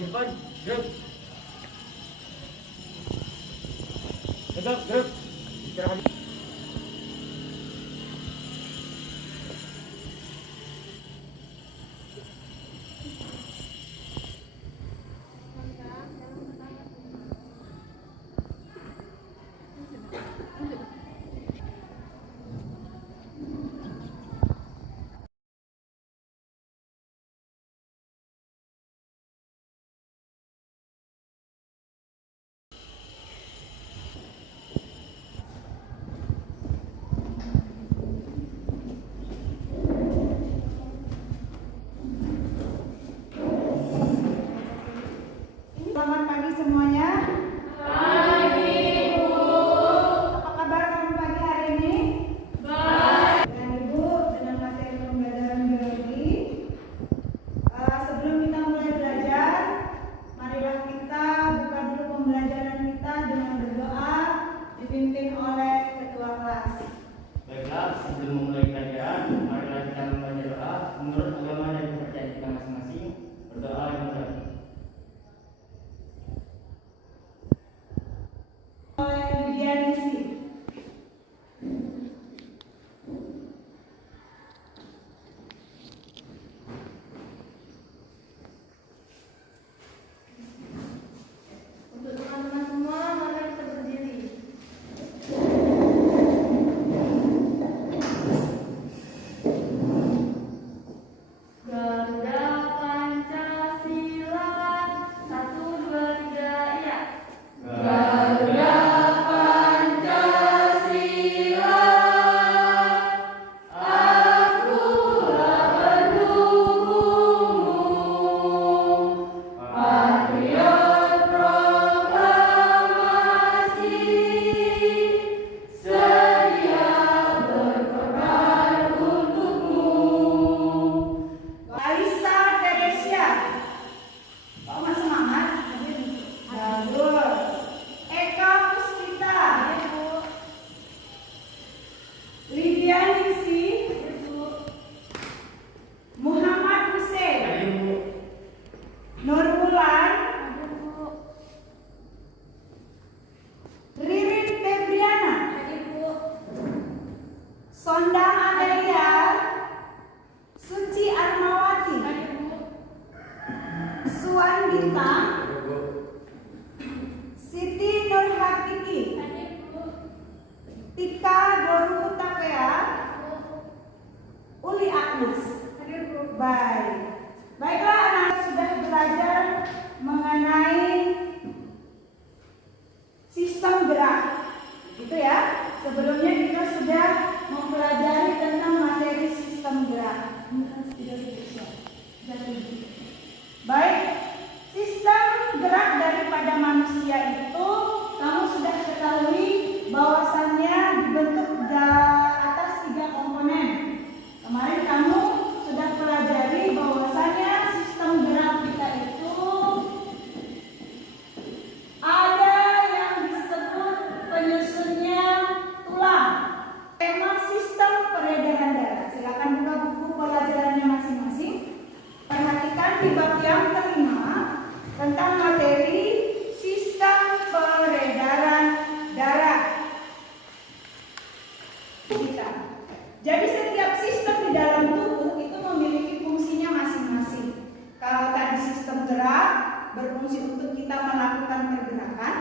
Depan, gerak. Tegak, gerak. Istirahat. Selamat pagi semuanya. Pagi, Bu. Apa kabar kamu pagi hari ini? Baik. Dengan Ibu, dengan materi pembelajaran biologi. Sebelum kita mulai belajar, marilah kita buka dulu pembelajaran kita dengan berdoa dipimpin oleh ketua kelas. Baiklah, sebelum memulai pelajaran, marilah kita membaca doa menurut agama dan kepercayaan kita masing-masing. Berdoa dimulai. Oleh Widianisi. Untuk teman-teman semua, mari kita berdiri. Garuda Pancasila, 1, 2, 3, iya. Garuda Pancasila, akulah pendukungmu, patriot proklamasi, sedia berkorban untukmu. Laisa Teresia. Kamu semangat? Bagus. Eka Puspita. Lidianisi. Muhammad Hussein. Hadir, Bu. Nurbulan. Ririn Febriana. Sondang Amelia. Suci Armawati. Suwan Bintang. Siti Nurhatiki. Tika Dorutapea. Uli Agnes. Baik. Baiklah, anak sudah belajar mengenai sistem gerak. Gitu ya. Sebelumnya kita sudah mempelajari tentang materi sistem gerak. Baik, sistem gerak daripada manusia itu kamu sudah ketahui bahwasannya dibentuk atas 3 komponen. Kemarin kamu sudah pelajari bahwasannya sistem gerak kita itu ada yang disebut penyusunnya tulang. Tema sistem peredaran darah. Silakan buka buku pelajarannya masing-masing. Perhatikan di bab yang kelima tentang materi sistem peredaran darah kita. Jadi setiap sistem di dalam tubuh itu memiliki fungsinya masing-masing. Kalau tadi sistem gerak berfungsi untuk kita melakukan pergerakan,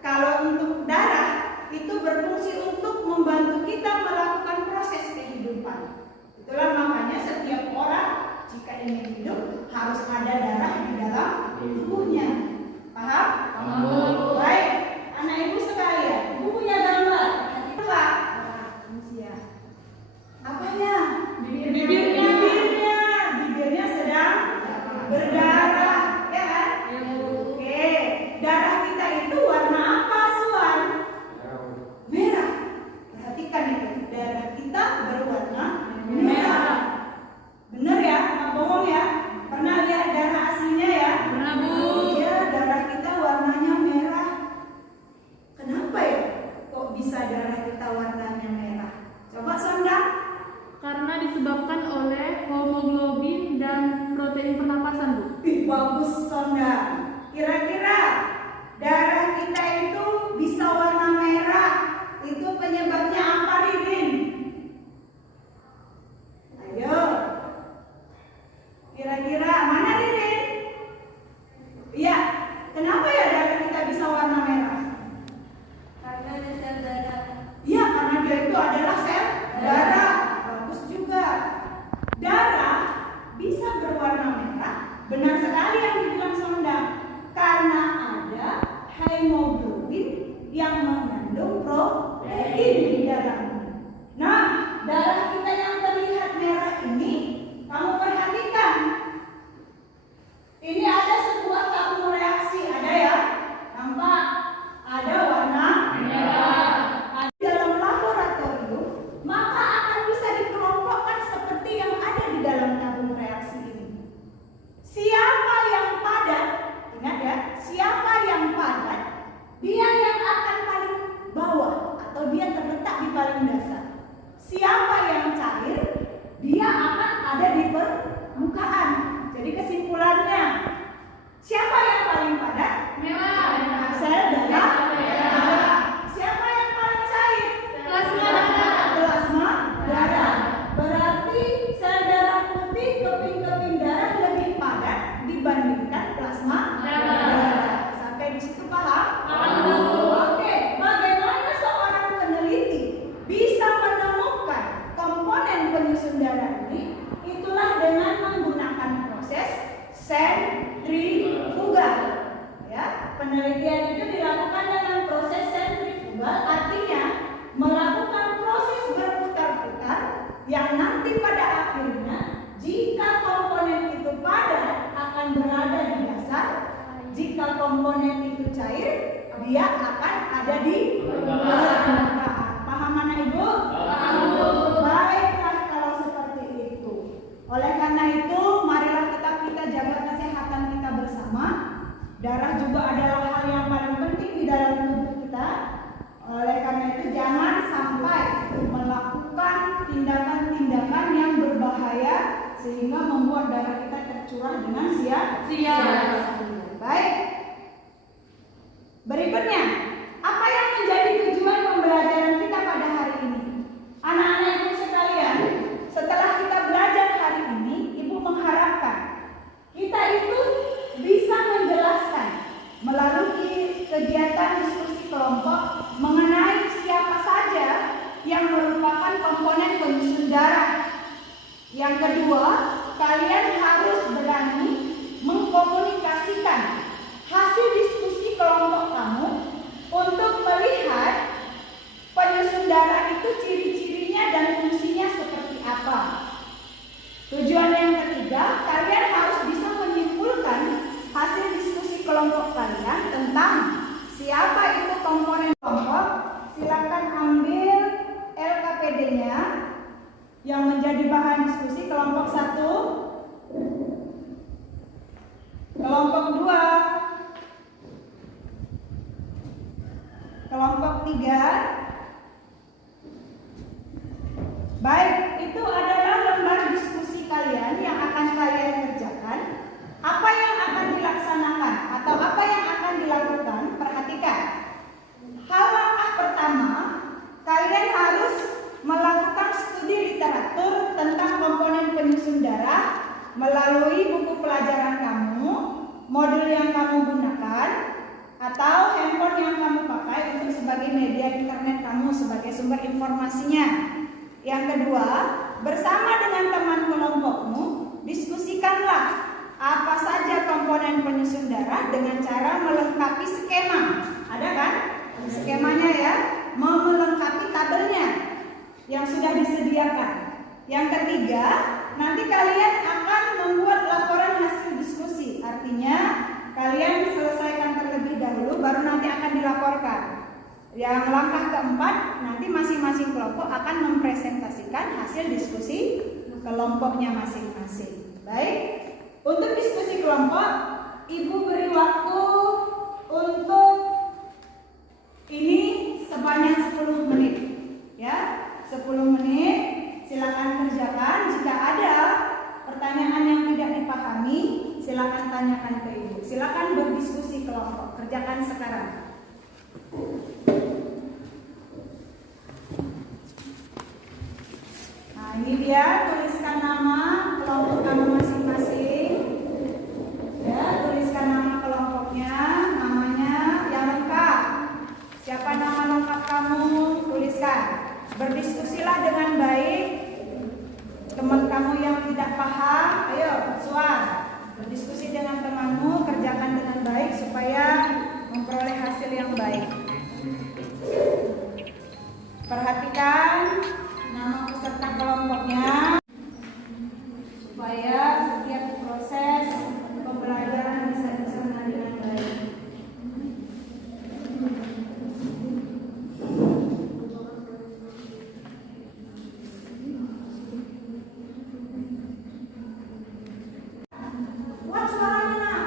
kalau untuk darah itu berfungsi untuk membantu kita melakukan proses kehidupan. Itulah makanya setiap orang jika ingin hidup harus ada darah di dalam tubuhnya. Paham? Paham. Baik, anak ibu sekalian, ibu punya gambar. Apa? Manusia. Apanya? Bibirnya. Bibirnya sedang berdarah, ya kan? Oke, darah kita itu warna apa, Suan? Merah. Perhatikan itu, darah kita berwarna merah. Benar ya, nggak bohong ya? Pernah lihat darah aslinya ya? itu bisa warna merah. Itu penyebabnya apa, Ririn? Ayo. Kira-kira mana, Ririn? Iya. Kenapa ya darah kita bisa warna merah? Karena ada sel darah. Iya, karena dia itu adalah sel darah. Bagus juga. Darah bisa berwarna merah. Benar sekali yang dibilang Sonda. Karena ada hemoglobin yang mengandung protein di dalamnya. Nah, darah kita yang terlihat merah ini, kamu perhatikan. Ini ada sebuah tabung reaksi, ada ya? Nampak? Ada warna merah. Dalam laboratorium, maka akan bisa dikelompokkan seperti yang ada di dalam tabung reaksi ini. Siapa yang padat, ingat ya, siapa yang padat, dia yang akan paling bawah atau dia terletak di paling dasar. Siapa yang cair, dia akan ada di permukaan. Jadi kesimpulannya, siapa yang paling padat? Merah. Sel darah Merah. merah. Siapa yang paling cair? Plasma darah. Plasma darah. Berarti sel darah putih, keping-keping darah lebih padat dibandingkan plasma darah. Sampai di situ paham? Paham. Oke, bagaimana seorang peneliti bisa menemukan komponen penyusun darah ini? Itulah dengan menggunakan proses sentrifugal. Ya, penelitian itu dilakukan dengan proses sentrifugal, artinya melakukan proses berputar-putar yang nanti pada akhirnya jika komponen itu padat akan berada di dasar, jika komponen itu cair dia akan ada di permukaan. Paham anak Ibu? Baiklah kalau seperti itu. Oleh karena itu, marilah tetap kita jaga kesehatan kita bersama. Darah juga adalah hal yang paling penting di dalam tubuh kita. Oleh karena itu, jangan sampai melakukan tindakan-tindakan yang berbahaya sehingga membuat darah kita tercurah dengan sia-sia. Baik. Berikutnya, apa yang menjadi tujuan pembelajaran kita pada hari ini? Anak-anak Ibu sekalian, setelah kita belajar hari ini, Ibu mengharapkan kita itu bisa menjelaskan melalui kegiatan diskusi kelompok mengenai siapa saja yang merupakan komponen penyusun darah. Yang kedua, kalian harus berani mengkomunikasikan hasil diskusi kelompok kamu untuk melihat penyusun darah itu ciri-cirinya dan fungsinya seperti apa. Tujuan yang ketiga, kalian harus bisa menyimpulkan hasil diskusi kelompok kalian tentang siapa itu komponen kelompok. Silakan ambil LKPD-nya yang menjadi bahan diskusi kelompok 1, kelompok 2, kelompok 3. Baik, itu adalah lembar diskusi kalian yang akan kalian kerjakan. Apa yang akan dilaksanakan atau apa yang akan dilakukan? Perhatikan. Hal langkah pertama, kalian harus melakukan studi literatur tentang komponen penyusun darah melalui buku pelajaran kamu, modul yang kamu gunakan, atau handphone yang kamu pakai untuk sebagai media internet kamu sebagai sumber informasinya. Yang kedua, bersama dengan teman kelompokmu, diskusikanlah apa saja komponen penyusun darah dengan cara melengkapi skema. Ada kan? Skemanya ya, melengkapi tabelnya yang sudah disediakan. Yang ketiga, nanti kalian akan membuat laporan hasil diskusi. Artinya, kalian selesaikan terlebih dahulu, baru nanti akan dilaporkan. Yang langkah keempat, nanti masing-masing kelompok akan mempresentasikan hasil diskusi kelompoknya masing-masing. Baik, untuk diskusi kelompok, Ibu beri waktu untuk ini sebanyak 10 menit. Ya, 10 menit, silakan kerjakan. Jika ada pertanyaan yang tidak dipahami, silakan tanyakan ke Ibu. Silakan berdiskusi kelompok, kerjakan sekarang. Nah, ini dia, tuliskan nama kelompok kamu masing-masing. Ya, tuliskan nama kelompoknya, namanya yang lengkap. Siapa nama lengkap kamu? Tuliskan. Berdiskusilah dengan baik. Teman kamu yang tidak paham, ayo, Suar. Berdiskusi dengan temanmu, kerjakan dengan baik supaya memperoleh hasil yang baik. Perhatikan nama peserta kelompoknya supaya setiap proses pembelajaran bisa dilaksanakan dengan baik. Buat suaranya nak.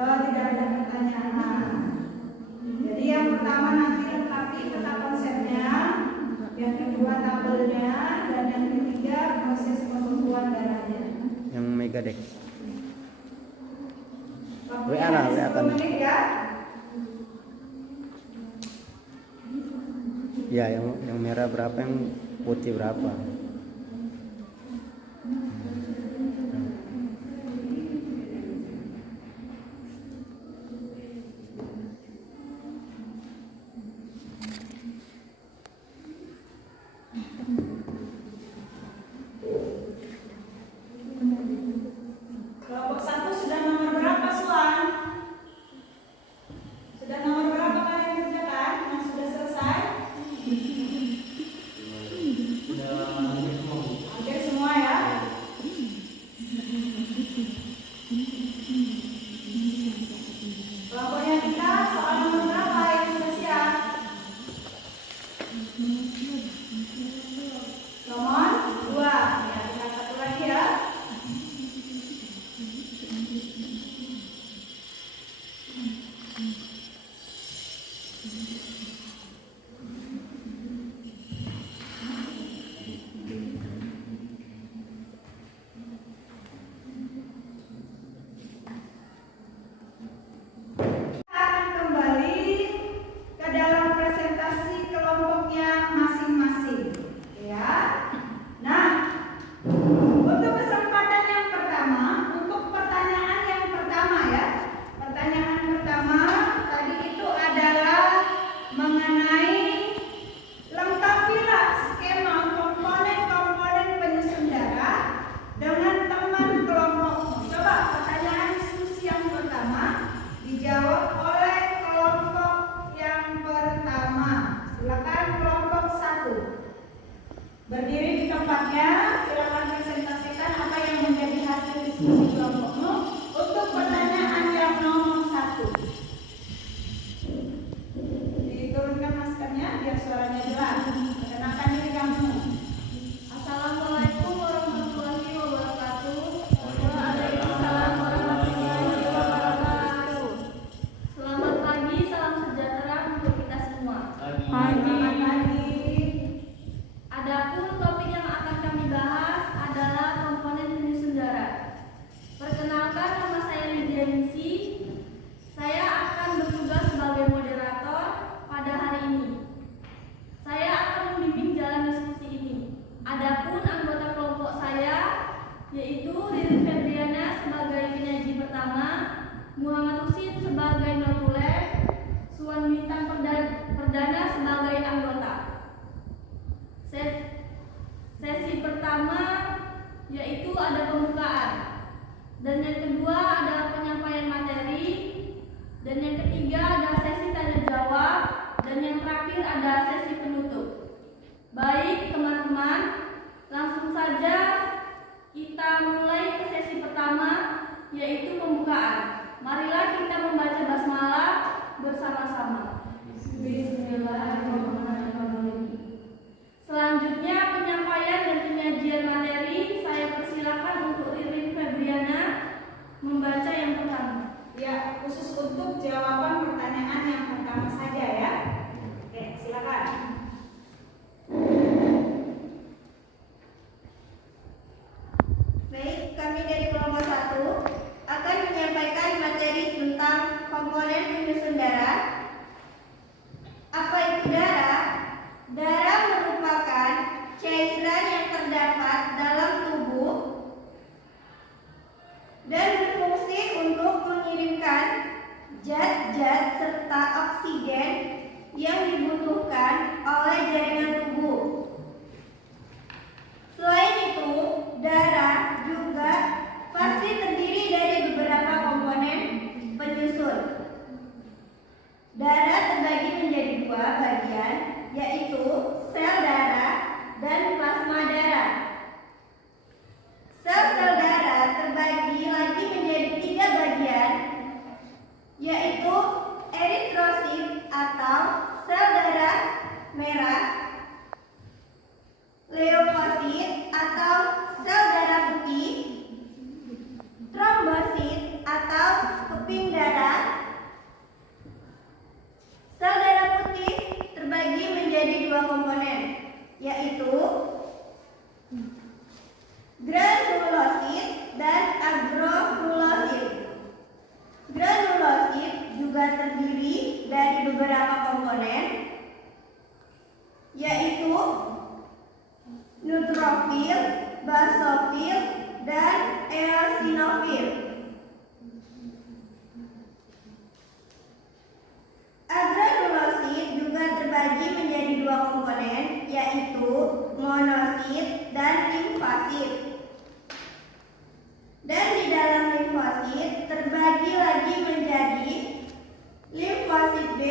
Oh, tidak ada pertanyaan. Jadi yang pertama nanti lengkapi peta konsepnya, yang kedua tabelnya, dan yang ketiga proses pembekuan darahnya. Yang mega dek. Waktunya WA lah, WA 10 kan. menit ya. Ya, yang merah berapa, yang putih berapa? Kelompok 1 sudah nomor berapa, Suan? Sudah nomor berapa kalian kerjakan? Yang sudah selesai? Hampir semua ya. Kelompoknya kita soal nomor berapa yang sudah siap? Nomor 2. Ya, kita satu lagi ya. Akan kembali ke dalam presentasi kelompoknya masing-masing, ya. Nah, untuk kesempatan yang pertama, untuk pertanyaan yang pertama ya. Pertanyaan pertama tadi itu adalah mengenai lengkapilah skema komponen-komponen penyusun darah dengan teman kelompokmu. Coba pertanyaan diskusi yang pertama dijawab oleh kelompok yang pertama. Silakan kelompok 1. Berdiri di tempatnya, silakan presentasikan apa yang menjadi hasil diskusi kelompokmu untuk pertanyaan yang nomor 1. Diturunkan maskernya biar suaranya jelas. Perkenalkan diri kamu. Assalamualaikum warahmatullahi wabarakatuh. Waalaikumsalam warahmatullahi wabarakatuh. Selamat pagi, salam sejahtera untuk kita semua. Selamat pagi. Adapun topik yang akan kami bahas adalah komponen penyusun darah. Perkenalkan, nama saya Lydia Ningsi. Saya akan bertugas sebagai moderator pada hari ini. Saya akan membimbing jalan diskusi ini. Adapun anggota kelompok saya yaitu Ririn Febriana sebagai penyaji pertama, Muhammad Husin sebagai notulen, Suwan Bintang Perdana sebagai anggota. Sesi pertama yaitu ada pembukaan, dan yang kedua adalah penyampaian materi, dan yang ketiga ada sesi tanya jawab, dan yang terakhir ada sesi penutup. Baik teman-teman, langsung saja kita mulai ke sesi pertama yaitu pembukaan. Marilah kita membaca basmalah bersama-sama. Bismillahirrahmanirrahim. Selanjutnya penyampaian dan penyajian materi, saya persilakan untuk Ririn Febriana membaca yang pertama. Ya, khusus untuk jawaban pertanyaan yang pertama saja ya. Oke, silakan. Baik, kami dari kelompok 1 akan menyampaikan materi tentang komponen penyusun darah. untuk mengirimkan zat-zat serta oksigen yang dibutuhkan oleh jaringan tubuh. Selain itu, darah juga pasti terdiri dari beberapa komponen penyusun. Darah terbagi menjadi dua bagian, yaitu sel darah dan plasma darah. Sel-sel darah terbagi lagi menjadi tiga bagian, yaitu eritrosit atau sel darah merah, leukosit atau sel darah putih, trombosit atau keping darah. Sel darah putih terbagi menjadi dua komponen, yaitu granulosit dan agronulosit. Granulosit juga terdiri dari beberapa komponen, yaitu neutrofil, basofil, dan eosinofil. Agranulosit juga terbagi menjadi dua komponen, yaitu monosit dan limfosit. Dan di dalam limfosit terbagi lagi menjadi limfosit B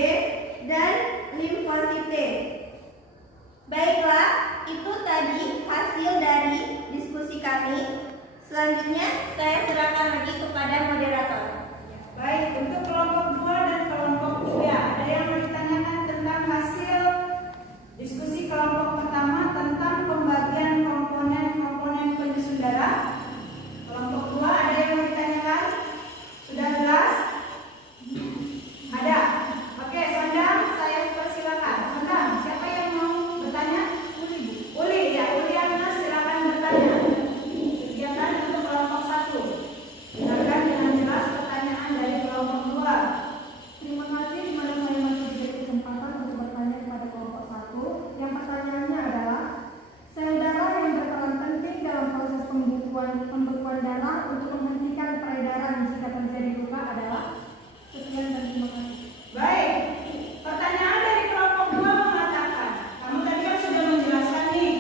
dan limfosit T. Baiklah, itu tadi hasil dari diskusi kami. Selanjutnya saya serahkan lagi kepada moderator. Baik, untuk kelompok 2 dan kelompok 3, ada yang mau ditanyakan tentang hasil diskusi kelompok pertama tentang pembagian komponen penyusun darah? Kelompok 2 ada yang mau ditanyakan? Sudah jelas? Ada? Oke, Sondang, saya persilakan. Sondang, siapa yang mau bertanya? Uli, ya, Uli Agnes, silakan bertanya. Kegiatan untuk kelompok 1. Silakan dengan jelas pertanyaan dari kelompok 2. Terima kasih di mana saya masih diberi kesempatan untuk bertanya kepada kelompok 1. Yang pertanyaannya adalah sel darah yang berperan penting dalam proses pembekuan darah untuk menghentikan peredaran jika terjadi luka adalah. Sekian dan terima kasih. Baik, pertanyaan dari kelompok 2 mengatakan, kamu tadi kan sudah menjelaskan nih,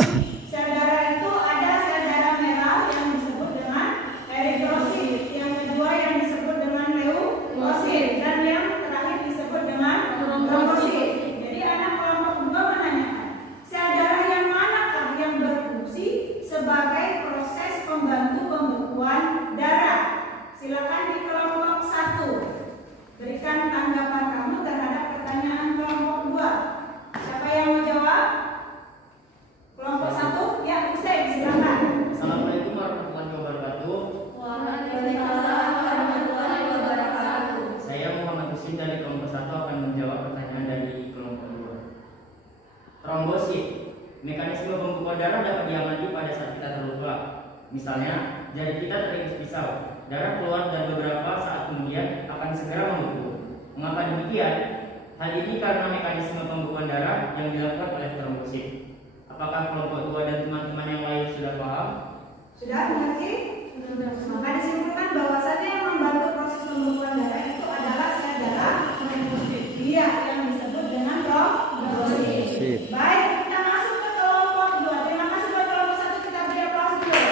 sel darah itu ada sel darah merah yang disebut dengan eritrosit, yang kedua yang disebut dengan leukosit, dan yang terakhir disebut dengan trombosit. Jadi anak kelompok 2 menanyakan, sel darah yang manakah yang berfungsi sebagai proses pembantu pembekuan darah? Silakan di kelompok 1. Berikan tanggapan kamu terhadap pertanyaan kelompok 2. Siapa yang mau jawab? Kelompok 1? Ya, Hussein, silakan. Assalamualaikum warahmatullahi wabarakatuh. Waalaikumsalam warahmatullahi wabarakatuh. Saya Muhammad Husin dari kelompok 1 akan menjawab pertanyaan dari kelompok 2. Trombosit. Mekanisme pembekuan darah dapat diamati pada saat kita terluka. Misalnya, jari kita teriris pisau. Darah keluar dan beberapa saat kemudian akan segera membeku. Mengapa demikian? Hal ini karena mekanisme pembekuan darah yang dilakukan oleh trombosit. Apakah kelompok 2 dan teman-teman yang lain sudah paham? Sudah mengerti? Maka disimpulkan bahwasannya yang membantu proses pembekuan darah itu adalah sel darah trombosit. Iya, yang disebut dengan trombosit. Baik, kita masuk ke kelompok 2. Terima kasih buat kelompok 1, kita beri aplaus dulu.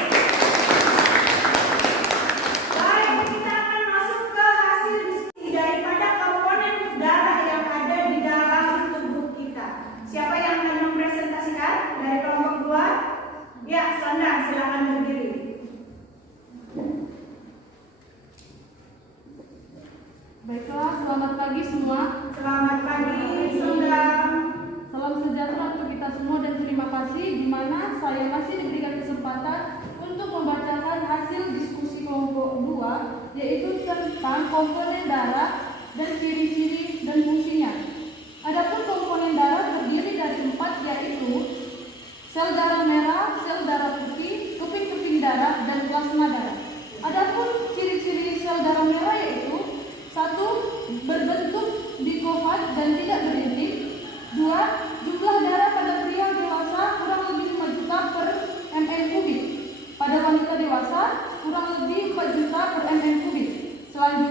Baik, kita akan masuk ke hasil diskusi daripada komponen darah yang ada di dalam tubuh kita. Siapa yang akan mempresentasikan dari kelompok 2? Ya, Sondang, silakan berdiri. Baiklah, selamat pagi semua. Selamat pagi, Sondang. Salam sejahtera untuk kita semua dan terima kasih di mana saya masih diberikan kesempatan untuk membacakan hasil diskusi kelompok 2, yaitu tentang komponen darah dan ciri-ciri dan fungsinya. Adapun komponen darah terdiri dari 4, yaitu sel darah merah, sel darah putih, keping-keping darah, dan plasma darah. Adapun ciri-ciri sel darah merah yaitu 1. Berbentuk dikovat dan tidak berintik. 2. Jumlah darah pada pria dewasa kurang lebih 5 juta per ml kubik. Pada wanita dewasa kurang lebih 4 juta per ml kubik. Selanjutnya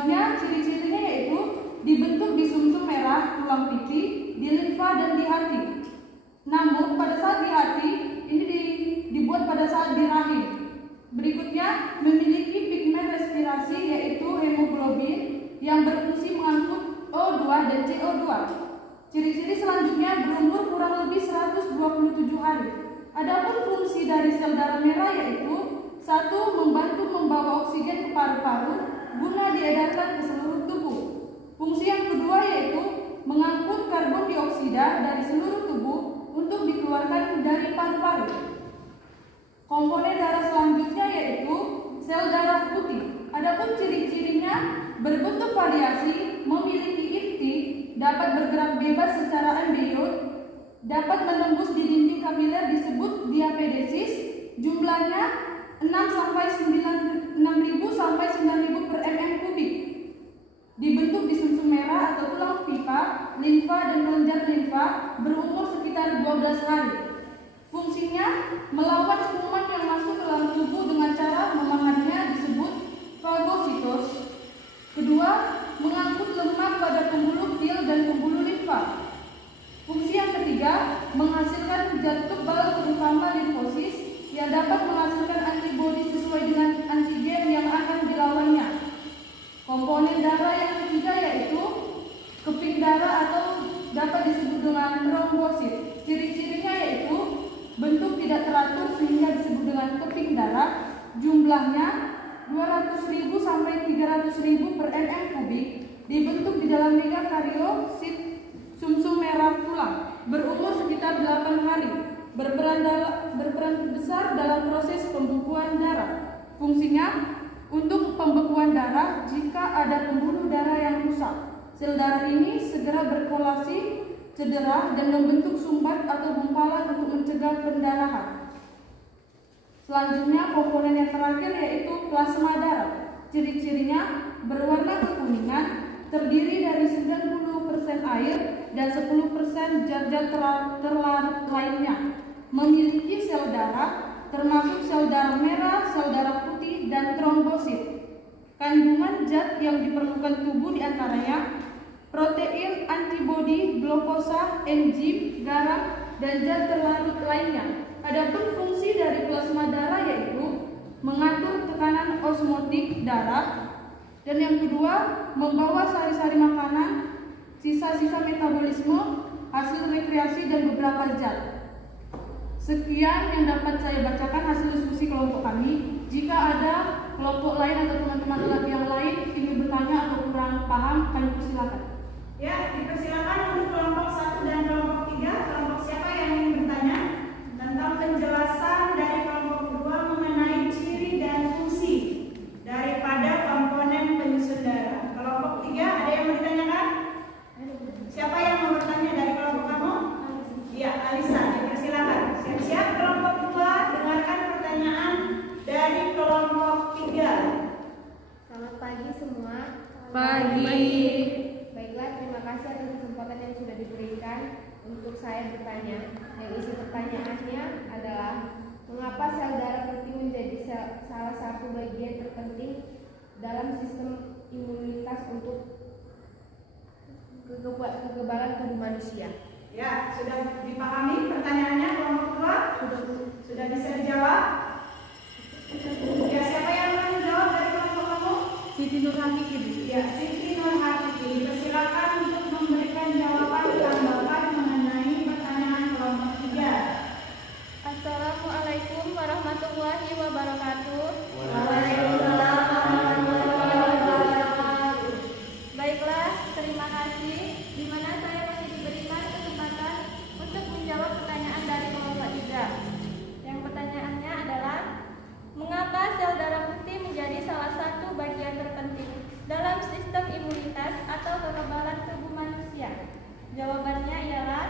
yang berfungsi mengangkut O2 dan CO2. Ciri-ciri selanjutnya berumur kurang lebih 127 hari. Adapun fungsi dari sel darah merah yaitu 1. Membantu membawa oksigen ke paru-paru guna diedarkan ke seluruh tubuh. Fungsi yang kedua yaitu mengangkut karbon dioksida dari seluruh tubuh untuk dikeluarkan dari paru-paru. Komponen darah selanjutnya yaitu sel darah putih. Adapun ciri-cirinya berbentuk variasi, memiliki inti, dapat bergerak bebas secara ambiot, dapat menembus di dinding kapiler disebut diapedesis, jumlahnya 6.000 sampai 9.000 per mm kubik. Dibentuk di sumsum merah atau tulang pipa, limfa dan kelenjar limfa, berumur sekitar 12 hari. Fungsinya melawan kuman yang masuk ke dalam tubuh dengan cara memakannya disebut fagositos. Kedua, mengangkut lemak pada pembuluh til dan pembuluh limfa. Fungsi yang ketiga, menghasilkan zat kebal terutama limfosis yang dapat menghasilkan antibodi sesuai dengan antigen yang akan dilawannya. Komponen darah yang ketiga yaitu keping darah atau dapat disebut dengan trombosit. Ciri-cirinya yaitu bentuk tidak teratur sehingga disebut dengan keping darah, jumlahnya 200.000 sampai 300.000 per mm kubik, dibentuk di dalam megakariosit sumsum merah tulang, berumur sekitar 8 hari, berperan besar dalam proses pembekuan darah. Fungsinya untuk pembekuan darah jika ada pembuluh darah yang rusak. Sel darah ini segera berkolasi, cedera, dan membentuk sumbat atau gumpalan untuk mencegah pendarahan. Selanjutnya komponen yang terakhir yaitu plasma darah. Ciri-cirinya berwarna kekuningan, terdiri dari 90% air dan 10% zat-zat terlarut lainnya. Memiliki sel darah termasuk sel darah merah, sel darah putih, dan trombosit. Kandungan zat yang diperlukan tubuh diantaranya protein, antibodi, glukosa, enzim, garam, dan zat terlarut lainnya. Adapun fungsi dari plasma darah yaitu mengatur tekanan osmotik darah, dan yang kedua membawa sari-sari makanan, sisa-sisa metabolisme, hasil rekreasi, dan beberapa zat. Sekian yang dapat saya bacakan hasil diskusi kelompok kami. Jika ada kelompok lain atau teman-teman yang lain ingin bertanya atau kurang paham, kami persilakan. Ya, dipersilakan untuk kelompok 1 dan kelompok 3. Kelompok siapa yang ingin bertanya tentang penjelasan dari kelompok 2 mengenai ciri dan fungsi daripada komponen penyusun darah. Kelompok 3 ada yang mau ditanyakan? Siapa yang mau bertanya dari kelompok kamu? Iya, Alisa, dipersilakan. Siap-siap kelompok 2, dengarkan pertanyaan dari kelompok 3. Selamat pagi semua. Pagi. Baiklah, terima kasih atas kesempatan yang sudah diberikan untuk saya bertanya. Yang isi pertanyaannya adalah mengapa sel darah putih menjadi salah satu bagian terpenting dalam sistem imunitas untuk kekebalan tubuh manusia. Ya, sudah dipahami pertanyaannya kelompok 2? Sudah bisa dijawab? Ya, siapa yang mau menjawab dari kelompok kamu? Siti Nurhati. Ya, Siti Nurhati. Persilakan untuk memberikan jawaban tambahan mengenai pertanyaan kelompok 3. Assalamualaikum warahmatullahi wabarakatuh. Waalaikumsalam warahmatullahi wabarakatuh. Baiklah, terima kasih. Di mana saya masih diberikan kesempatan untuk menjawab pertanyaan dari kelompok 3. Yang pertanyaannya adalah mengapa sel darah putih menjadi salah satu bagian terpenting dalam sistem imunitas atau kekebalan tubuh manusia? Jawabannya ialah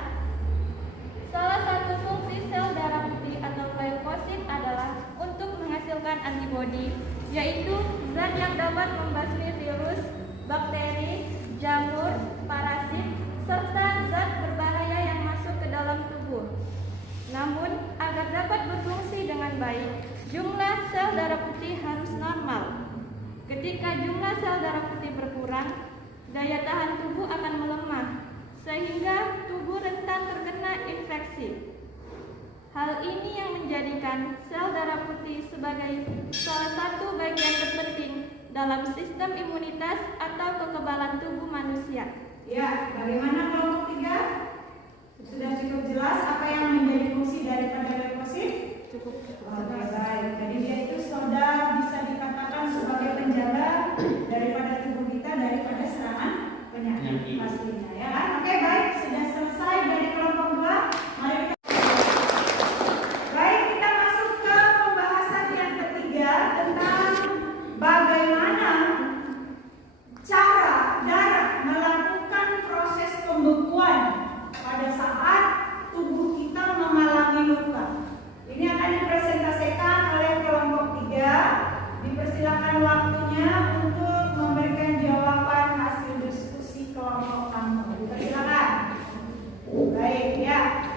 salah satu fungsi sel darah putih atau leukosit adalah untuk menghasilkan antibodi, yaitu zat yang dapat membasmi virus, bakteri, jamur, parasit, serta zat berbahaya yang masuk ke dalam tubuh. Namun, agar dapat berfungsi dengan baik, jumlah sel darah putih harus normal. Ketika jumlah sel darah putih berkurang, daya tahan tubuh akan melemah, sehingga tubuh rentan terkena infeksi. Hal ini yang menjadikan sel darah putih sebagai salah satu bagian terpenting dalam sistem imunitas atau kekebalan kekebalan tubuh manusia. Ya, bagaimana kelompok 3? Sudah cukup jelas apa yang menjadi fungsi daripada leukosit? Cukup. Oke, baik. Jadi dia itu sudah bisa dikatakan sebagai penjaga daripada tubuh kita daripada serangan penyakit pastinya, ya kan? Oke, baik. Sudah selesai dari kelompok 2. Mari kita baik, kita masuk ke pembahasan yang ketiga tentang bagaimana cara darah melakukan proses pembekuan pada saat tubuh kita mengalami luka. Ini akan dipresentasikan oleh kelompok 3. Dipersilakan waktunya untuk memberikan jawaban hasil diskusi kelompok kamu. Dipersilakan. Baik, ya.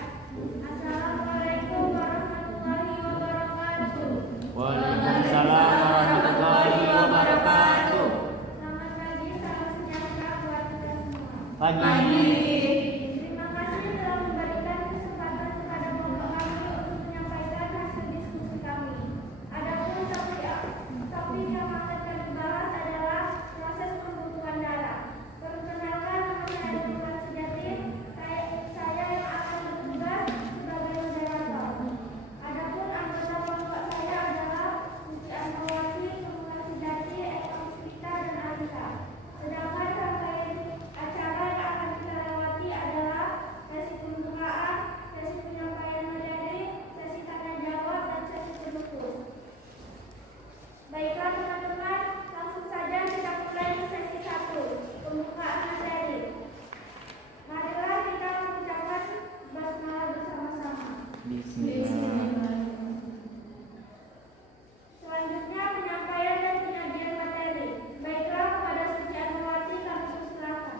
Assalamualaikum warahmatullahi wabarakatuh. Waalaikumsalam warahmatullahi wabarakatuh. Selamat pagi, salam sejahtera buat kita semua. Pagi. Terima kasih telah memberikan kesempatan kepada kelompok kami untuk menyampaikan hasil diskusi kami. Adapun topik yang akan kami bahas adalah proses pembekuan darah. Perkenalkan, nama saya Nurul Sejati. Saya yang akan bertugas sebagai moderator. Adapun anggota kelompok saya adalah Suci Anwawati, Nurul Sejati, Eka Puspita, dan Alisa. Sedangkan rangkaian acara yang akan kita lewati adalah sesi pembukaan, sesi penyampaian materi, sesi tanya jawab, dan sesi penutur. Baiklah teman-teman, langsung saja kita mulai ke sesi 1, pembukaan materi. Marilah kita mengucapkan basmalah bersama-sama. Bismillah. Selanjutnya penyampaian dan penyajian materi. Baiklah, kepada Suci Anwawati kami persilakan.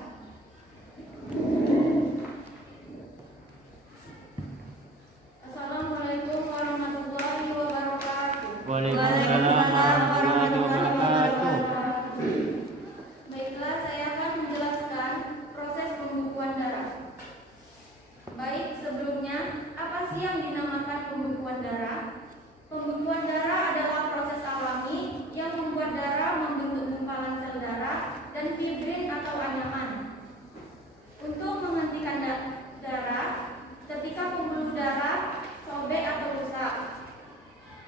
Assalamualaikum warahmatullahi wabarakatuh. Waalaikumsalam warahmatullahi wabarakatuh. Baiklah, saya akan menjelaskan proses pembekuan darah. Baik, sebelumnya, apa sih yang dinamakan pembekuan darah? Pembekuan darah adalah proses alami yang membuat darah membentuk gumpalan sel darah dan fibrin atau anyaman. Untuk menghentikan darah, ketika pembuluh darah sobek atau rusak.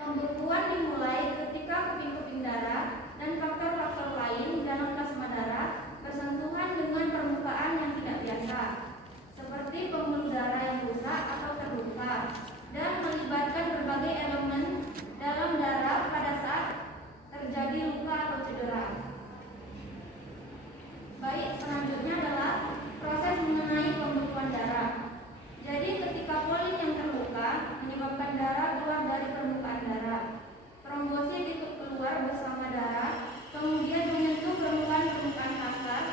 Pembekuan dimulai ketika keping-keping darah dan faktor-faktor lain dalam plasma darah bersentuhan dengan permukaan yang tidak biasa, seperti pembuluh darah yang rusak atau terluka, dan melibatkan berbagai elemen dalam darah pada saat terjadi luka atau cedera. Baik, selanjutnya adalah proses mengenai pembekuan darah. Jadi ketika polin yang terluka menyebabkan darah keluar dari permukaan darah, trombosit itu keluar bersama darah, kemudian menyentuh permukaan kasar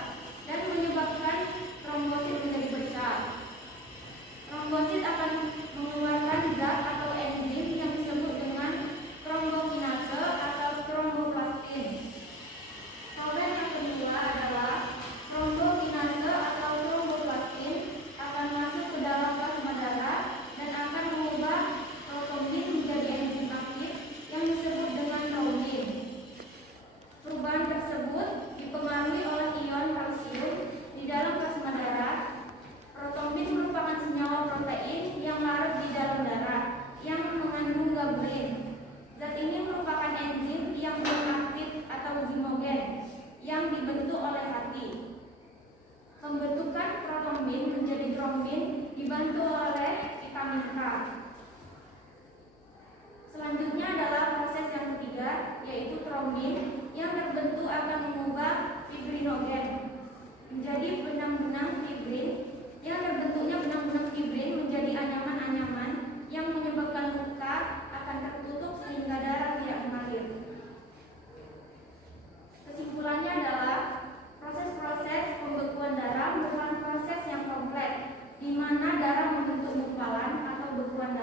dan menyebabkan trombosit menjadi besar. Trombosit akan mengeluarkan zat atau enzim yang disebut dengan trombokinase atau tromboplastin. Kemudian yang kedua adalah trombokinase atau tromboplastin akan masuk ke dalam plasma darah dan akan mengubah trombin menjadi enzim aktif yang disebut dengan trombin. Perubahan tersebut dipengaruhi oleh ion kalsium di dalam plasma darah. Trombin merupakan senyawa protein yang larut di dalam darah yang mengandung gabulin. Zat ini merupakan enzim yang belum aktif atau zimogen yang dibentuk oleh hati. Pembentukan protombin menjadi trombin dibantu oleh vitamin K. Selanjutnya adalah proses yang ketiga, yaitu trombin yang terbentuk akan mengubah fibrinogen menjadi benang-benang fibrin. Yang terbentuknya benang-benang fibrin menjadi anyaman-anyaman yang menyebabkan luka akan tertutup sehingga darah tidak mengalir. Kesimpulannya adalah proses-proses pembekuan darah merupakan proses yang kompleks di mana darah membentuk gumpalan atau bekuan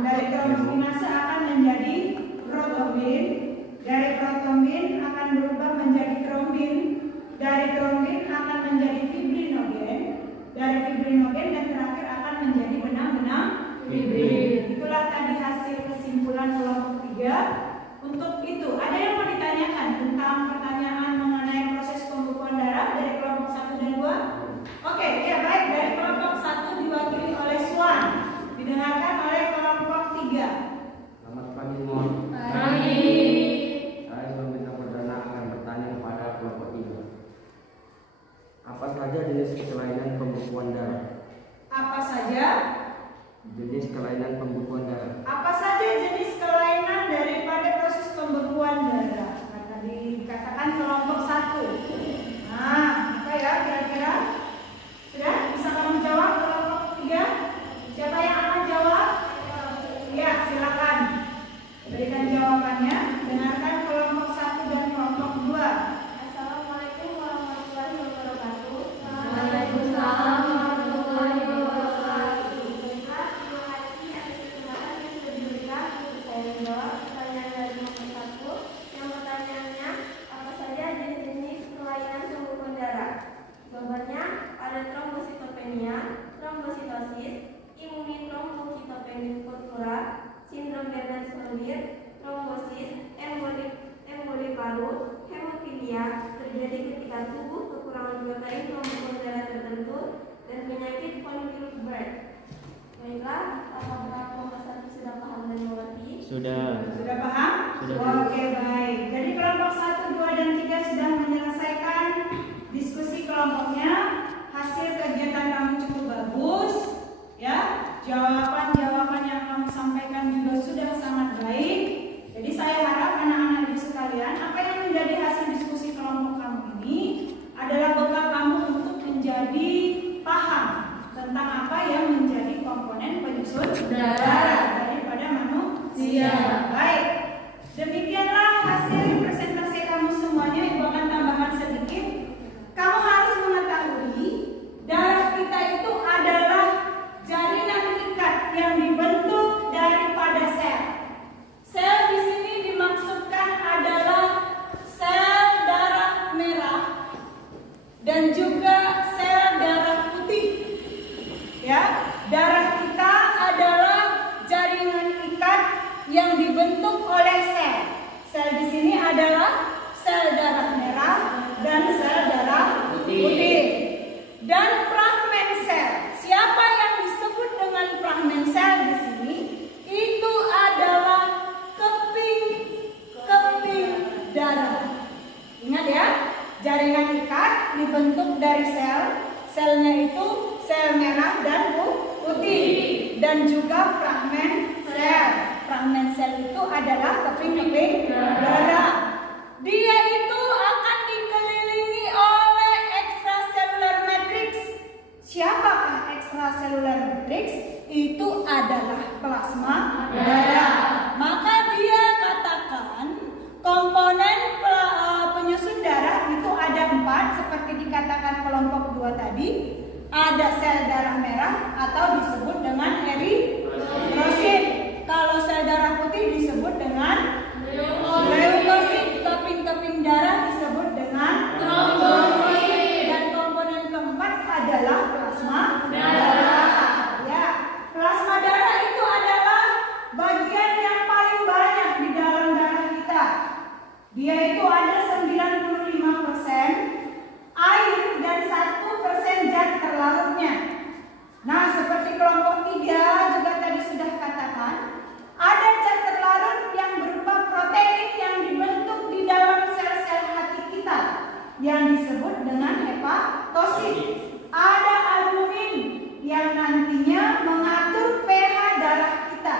Dari kromokinase akan menjadi protomin. Dari protomin akan berubah menjadi trombin. Dari trombin akan menjadi fibrinogen. Dari fibrinogen dan terakhir akan menjadi benang-benang fibrin. Itulah tadi hasil kesimpulan kelompok 3. Untuk itu, ada yang mau ditanyakan tentang pertanyaan mengenai proses pembekuan darah dari kelompok 1 dan 2? Oke, ya baik. Dari kelompok 1 diwakili oleh Swan, didengarkan oleh kelompok 3. Selamat pagi semua. Pagi. Saya sebelum kita perdana akan bertanya kepada kelompok 3. Apa saja jenis kelainan pembekuan darah? Apa saja? Jenis kelainan pembekuan darah. Apa saja jenis kelainan daripada proses pembekuan darah? Nah, tadi dikatakan kelompok 1. Nah, apa ya kira-kira? Sudah bisa kamu jawab kelompok 3? Siapa yang akan jawab? Ya, silakan. Berikan jawabannya. Dengarkan kelompok 1 dan kelompok 2. Assalamualaikum warahmatullahi wabarakatuh. Waalaikumsalam warahmatullahi wabarakatuh. Baiklah, terima kasih atas kesempatan yang sudah diberikan untuk saya menjawab pertanyaan dari nomor 1. Yang pertanyaannya, apa saja jenis-jenis kelainan pembekuan darah? Jawabannya ada trombositopenia, trombositosis, imunitrombokitopenia purpura, sindrom Bernard-Scolir, trombosis, emboli paru, hemofilia terjadi ketika tubuh kekurangan protein pembekuan darah tertentu, dan penyakit Von-Willebrand. Baiklah, apakah kelompok 1 sudah paham dan mengerti? Sudah. Sudah paham? Sudah. Oke, baik. Jadi kelompok 1, 2, dan 3 sudah menyelesaikan diskusi kelompoknya. Hasil kegiatan kamu cukup bagus, ya. Jawaban-jawaban yang kamu sampaikan juga sudah sangat baik. Jadi saya harap anak-anak ibu sekalian, apa yang menjadi hasil diskusi kelompok kamu ini adalah bekal kamu untuk menjadi paham tentang apa yang menjadi komponen penyusun darah daripada manusia. Baik, demikianlah hasil presentasi kamu semuanya. Ibu akan tambahkan sedikit. Kamu harus mengetahui darah kita itu adalah jaringan ikat yang dibentuk daripada sel. Sel di sini dimaksudkan adalah sel darah merah dan juga sel darah putih. Ya, darah kita adalah jaringan ikat yang dibentuk oleh sel. Sel di sini adalah sel darah merah dan sel darah putih. Dan fragmen sel. Siapa yang disebut dengan fragmen sel di sini? Itu adalah keping darah. Ingat ya, jaringan ikat dibentuk dari sel. Selnya itu sel merah dan putih, dan juga fragmen sel. Fragmen sel itu adalah keping-keping darah. Dia itu akan dikelilingi oleh extracellular matrix. Siapakah extracellular matrix? Itu adalah plasma darah. Maka dia katakan komponen penyusun darah itu ada 4, seperti dikatakan kelompok 2 tadi. Ada sel darah merah atau disebut dengan eritrosit. Kalau sel darah putih disebut dengan leukosit. Keping-keping darah disebut dengan trombosit. Dan komponen keempat adalah plasma darah. Ya, plasma darah itu adalah bagian yang paling banyak di dalam darah kita. Dia itu ada 95% air dan 1% zat terlarutnya. Nah, seperti kelompok 3 juga tadi sudah katakan, ada zat terlarut yang berupa protein yang dibentuk di dalam sel-sel hati kita yang disebut dengan hepatosit. Ada albumin yang nantinya mengatur pH darah kita.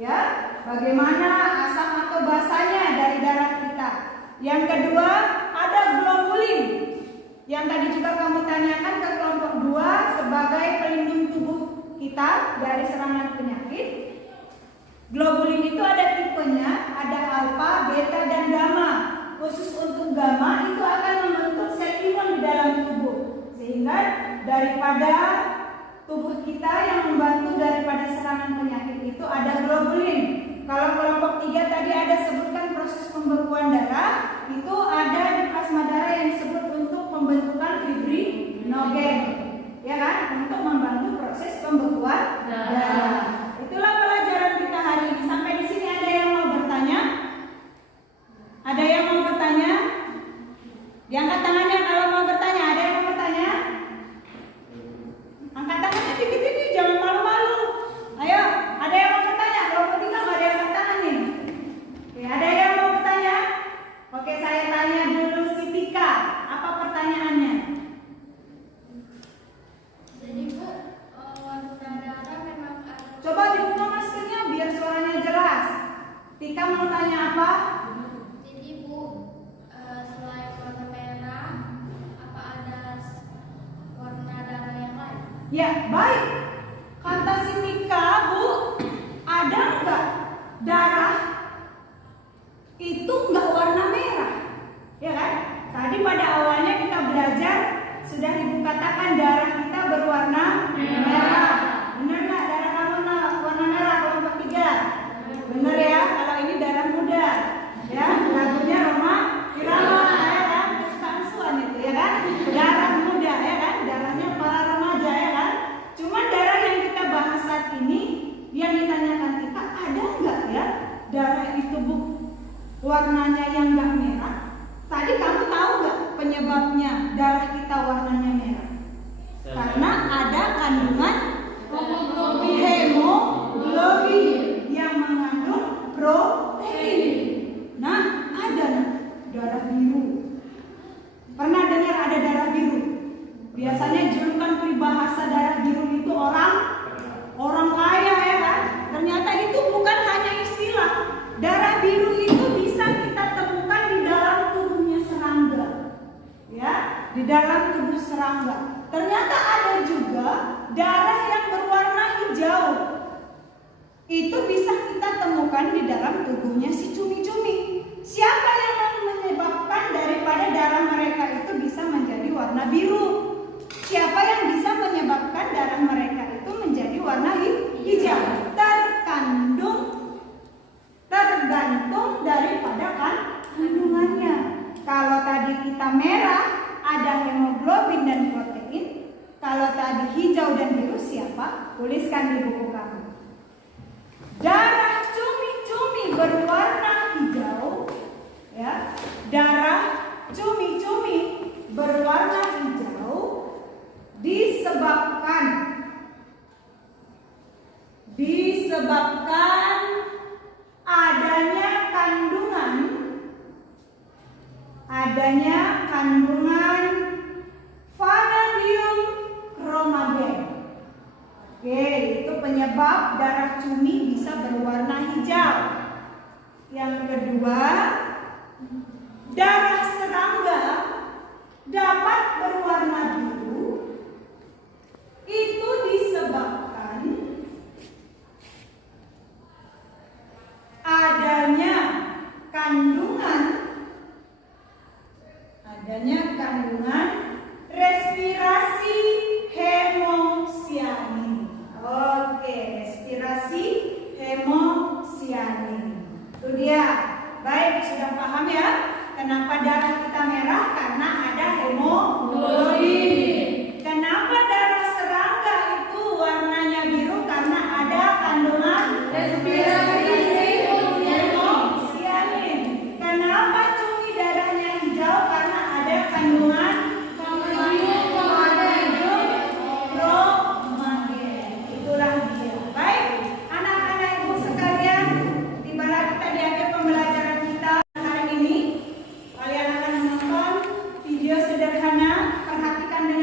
Ya, bagaimana asam atau basanya dari darah kita. Yang kedua, ada globulin yang tadi juga kamu tanyakan ke kelompok 2 sebagai pelindung tubuh kita dari serangan penyakit. Globulin itu ada tipenya, ada alfa, beta, dan gamma. Khusus untuk gamma itu akan membentuk sel imun di dalam tubuh, sehingga daripada tubuh kita yang membantu daripada serangan penyakit itu ada globulin. Kalau kelompok 3 tadi ada sebutkan proses pembekuan darah, itu ada di plasma darah yang disebut untuk pembentukan fibrinogen, ya kan? Untuk membantu proses pembekuan darah. Itulah pelajaran kita hari ini. Sampai di sini ada yang mau bertanya? Ada yang mau bertanya? Diangkat tangannya kalau mau bertanya. Ada yang mau bertanya? Angkat tangannya tinggi-tinggi, jangan malu-malu. Ayo, ada yang mau bertanya? Kalau mau tidak ada yang angkat tangan nih. Oke, ada yang mau bertanya? Oke, saya tanya dulu si Tika. Apa pertanyaannya? Jadi Bu, warna darah memang ada. Coba dibuka maskernya biar suaranya jelas. Tika mau tanya apa? Jadi Bu, selain warna merah, apa ada warna darah yang lain? Ya, baik. Kata si Tika, Bu, ada enggak darah itu enggak warna merah? Ya kan? Tadi pada awalnya kita belajar sudah Ibu katakan darah kita berwarna merah. Benar nggak darah kamu warna merah kelompok 3? Benar ya, kalau ini darah muda. Ya, lagunya Roma Irama ya kan? Kesukaan Suan itu ya kan? Darah muda ya kan? Darahnya para remaja ya kan? Cuman darah yang kita bahas saat ini yang ditanyakan kita ada enggak ya darah itu Bu warnanya yang enggak merah? Tadi kamu tahu nggak penyebabnya darah kita warnanya merah? Karena ada kandungan hemoglobin yang mengandung protein. Nah, ada darah biru. Pernah dengar ada darah biru? Biasanya julukan peribahasa darah biru itu orang kaya ya kan? Ternyata itu bukan hanya istilah. Darah biru itu bisa kita temukan di dalam tubuhnya serangga. Ya, di dalam tubuh serangga. Ternyata ada juga darah yang berwarna hijau. Itu bisa kita temukan di dalam tubuhnya si cumi-cumi. Siapa yang menyebabkan daripada darah mereka itu bisa menjadi warna biru? Siapa yang bisa menyebabkan darah mereka itu menjadi warna hijau? Tergantung daripada kandungannya. Kalau tadi kita merah, ada hemoglobin dan protein. Kalau tadi hijau dan biru, siapa? Tuliskan di buku kamu. Darah cumi-cumi berwarna hijau, ya. Darah cumi-cumi berwarna hijau disebabkan adanya kandungan vanadium kromagen. Oke, itu penyebab darah cumi bisa berwarna hijau. Yang kedua, darah serangga dapat berwarna biru. Itu disebabkan adanya kandungan respirasi hemosianin. Oke, respirasi hemosianin. Itu dia. Baik, sudah paham ya? Kenapa darah kita merah? Karena ada hemoglobin. Kenapa darah serangga itu warnanya biru? Karena ada kandungan respirasi hemosianin. Kenapa cumi darahnya hijau? Karena ada kandungan kromagen. Itulah dia. Baik, anak-anak ibu sekalian, tibalah kita di akhir pembelajaran kita hari ini. Kalian akan menonton video sederhana. Perhatikan dengan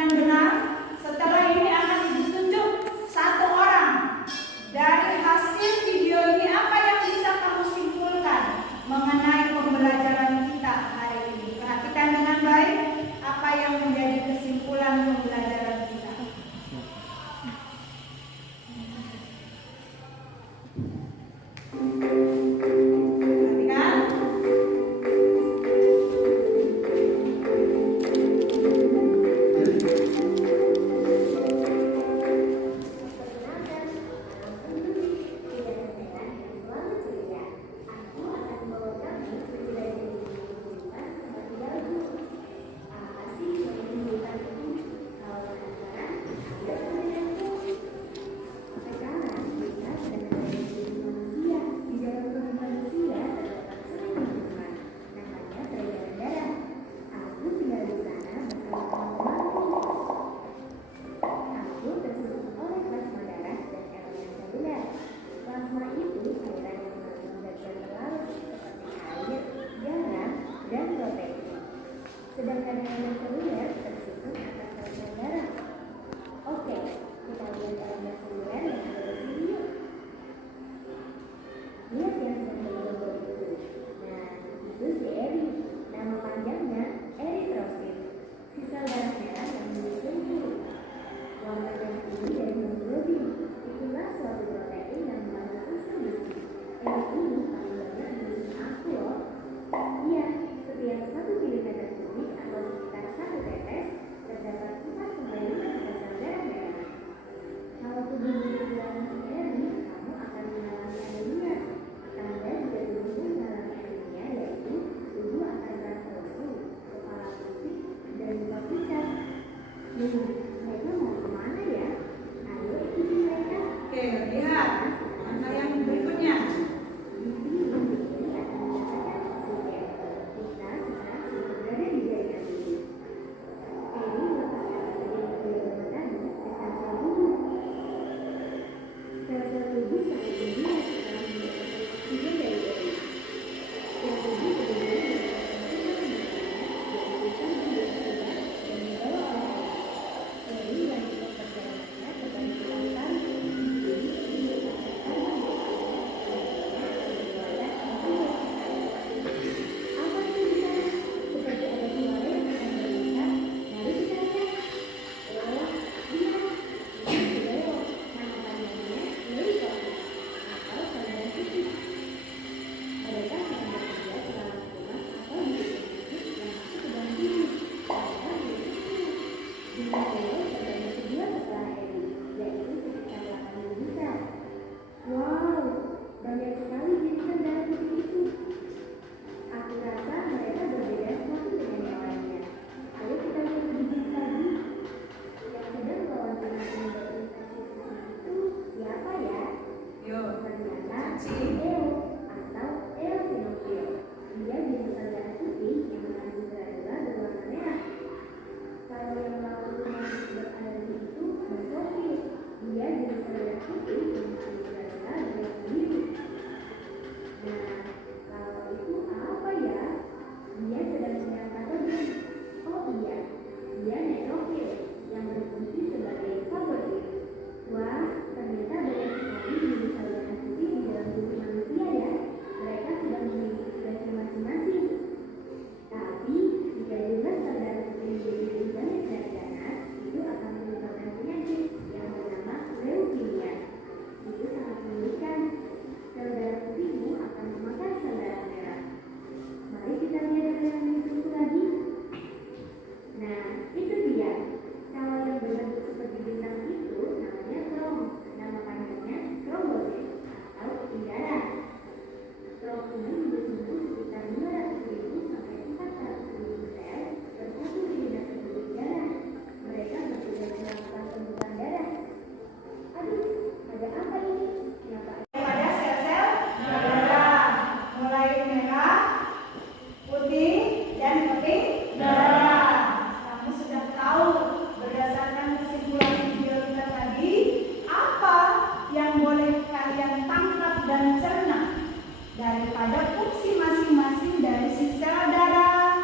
daripada fungsi masing-masing dari si sel darah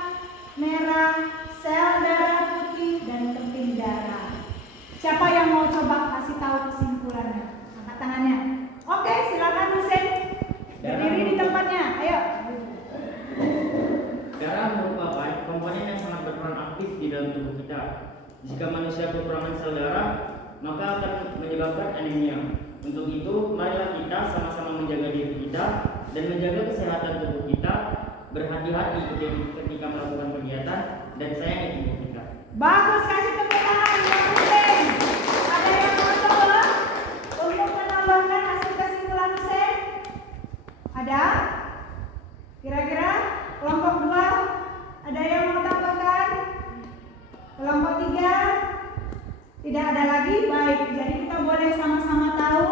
merah, sel darah putih, dan keping darah. Siapa yang mau coba kasih tahu kesimpulannya? Angkat tangannya. Oke, silakan Husein. Berdiri di tempatnya. Ayo. Darah merupakan komponen yang sangat berperan aktif di dalam tubuh kita. Jika manusia kekurangan sel darah, maka akan menyebabkan anemia. Untuk itu, marilah kita sama-sama menjaga diri kita dan menjaga kesehatan tubuh kita, berhati-hati ketika melakukan kegiatan, dan sayangi tubuh kita. Bagus, kasih tepuk tangan buat Husein. Ada yang mau coba untuk menambahkan hasil kesimpulan Husein? Ada? Kira-kira kelompok 2 ada yang mau tambahkan? Kelompok 3 tidak ada lagi? Baik, jadi kita boleh sama-sama tahu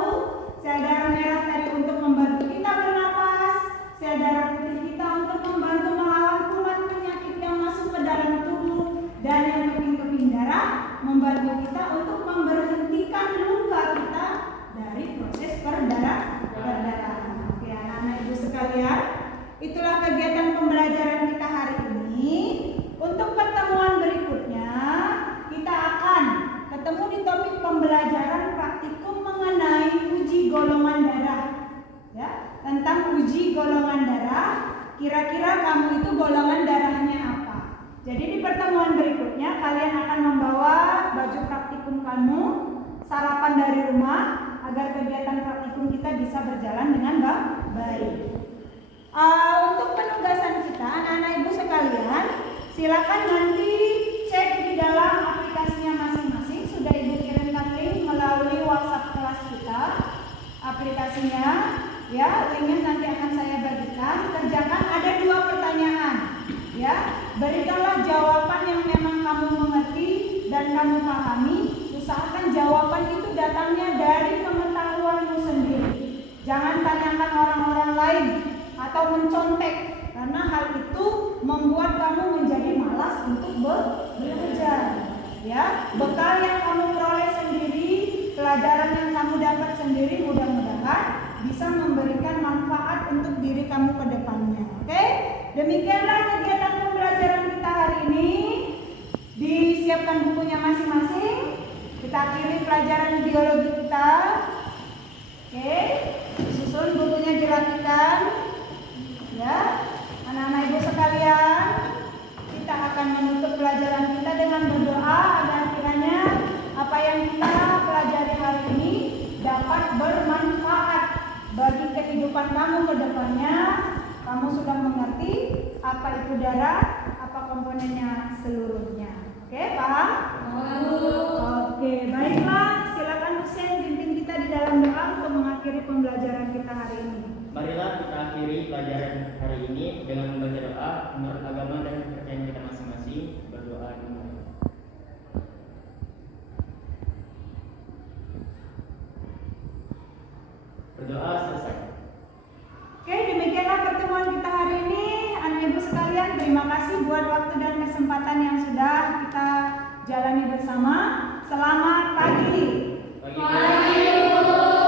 sel darah merah tadi untuk membantu kita bernapas, sel darah putih kita untuk membantu melawan kuman penyakit yang masuk ke dalam tubuh, dan yang keping-keping darah membantu kita untuk memberhentikan luka kita dari proses perdarahan. Oke, anak-anak ibu sekalian, itulah kegiatan pembelajaran kita hari ini. Untuk pertemuan berikutnya kita akan ketemu di topik pembelajaran praktikum mengenai uji golongan darah, ya, tentang uji golongan darah. Kira-kira kamu itu golongan darahnya apa? Jadi di pertemuan berikutnya kalian akan membawa baju praktikum kamu, sarapan dari rumah, agar kegiatan praktikum kita bisa berjalan dengan baik. Untuk penugasan kita, anak-anak ibu sekalian, silakan nanti cek di dalam aplikasinya masing-masing. Sudah ibu kirimkan link melalui WhatsApp kelas kita, aplikasinya, ya, linknya nanti akan saya bagikan. Kerjakan, ada 2 pertanyaan, ya. Berikanlah jawaban yang memang kamu mengerti dan kamu pahami. Usahakan jawaban itu datangnya dari pengetahuanmu sendiri. Jangan tanyakan orang-orang lain atau mencontek, karena hal itu membuat kamu menjadi malas untuk belajar. Ya, bekal yang kamu peroleh sendiri, pelajaran yang kamu dapat sendiri, mudah-mudahan bisa memberikan manfaat untuk diri kamu ke depannya. Oke? Demikianlah kegiatan pembelajaran kita hari ini. Disiapkan bukunya masing-masing. Kita akhiri pelajaran biologi kita. Oke? Susun bukunya dirapikan. Ya, anak-anak ibu sekalian, kita akan menutup pelajaran kita dengan berdoa agar kiranya apa yang kita pelajari hari ini dapat bermanfaat bagi kehidupan kamu ke depannya. Kamu sudah mengerti apa itu darah, apa komponennya seluruhnya. Oke, paham? Oke, baiklah. Silakan Husein pimpin kita di dalam doa untuk mengakhiri pembelajaran kita hari ini. Marilah kita akhiri pelajaran hari ini dengan membaca doa menurut agama dan kepercayaan kita masing-masing. Berdoa dimulai. Berdoa selesai. Oke, demikianlah pertemuan kita hari ini. Anak ibu sekalian, terima kasih buat waktu dan kesempatan yang sudah kita jalani bersama. Selamat pagi. Pagi.